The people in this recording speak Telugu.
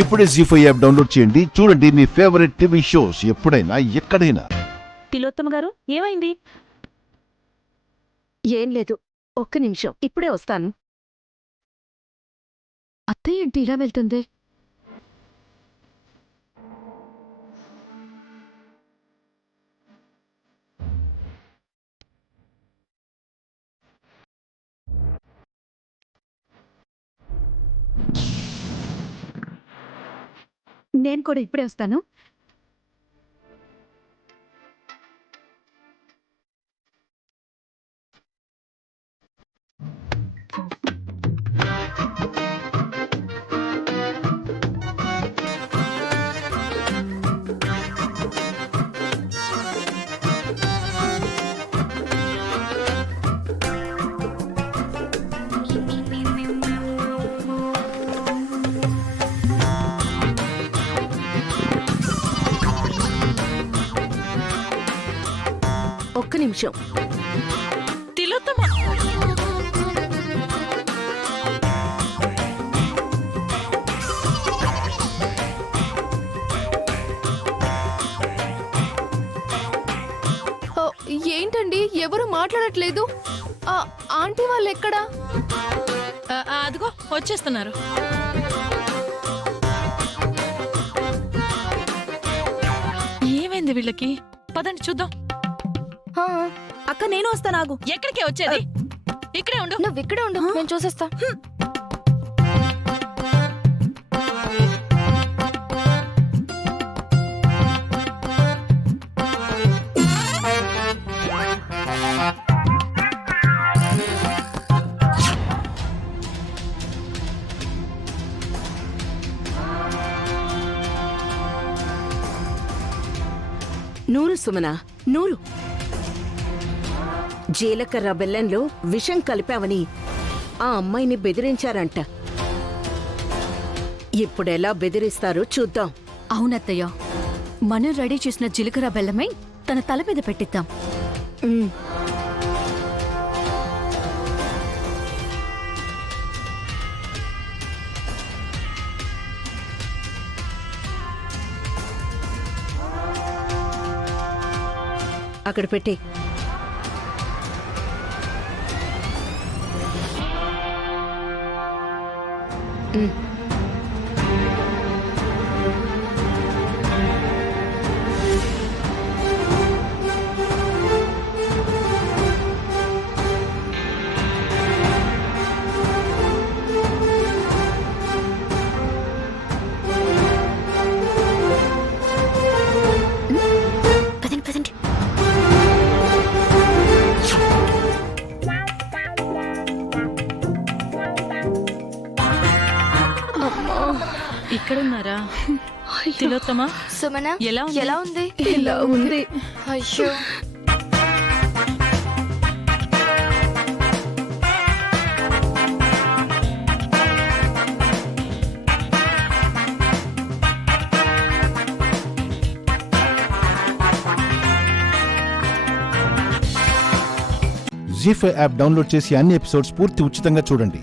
ఇప్పుడే జీ5 యాప్ డౌన్లోడ్ చేయండి. చూడండి మీ ఫేవరెట్ టీవీ షోస్ ఎప్పుడైనా ఎక్కడైనా. తిలోత్తమ గారు, ఏమైంది? ఏం లేదు, ఒక్క నిమిషం, ఇప్పుడే వస్తాను. అత్తయ్య ఏంటి ఇలా వెళ్తుంది? నేను కూడా ఇప్పుడే వస్తాను. ఒక్క నిమిషం. తిలోత్తమ, ఏంటండి ఎవరు మాట్లాడట్లేదు? ఆంటీ వాళ్ళు ఎక్కడా? అదిగో వచ్చేస్తున్నారు. ఏమైంది వీళ్ళకి? పదండి చూద్దాం. అక్క నేను వస్తా. నాగు ఎక్కడికే వచ్చేది? ఇక్కడే ఉండు. నువ్వు ఇక్కడే ఉండు, నేను చూసేస్తా. నూరు సుమన, నూరు. జీలకర్ర బెల్లంలో విషం కలిపావని ఆ అమ్మాయిని బెదిరించారంట. ఇప్పుడెలా బెదిరిస్తారో చూద్దాం. అవునత్తయ్య, మనం రెడీ చేసిన జీలకర్ర బెల్లమై తన తల మీద పెట్టిద్దాం. ఉమ్. అక్కడ పెట్టి. పదండి పదండి. ఇక్కడున్నారా? తిలోత్తమ, సుమన ఎలా ఉంది? ఎలా ఉంది? ఇలా ఉంది. అయ్యో, జీ5 యాప్ డౌన్లోడ్ చేసి అన్ని ఎపిసోడ్స్ పూర్తి ఉచితంగా చూడండి.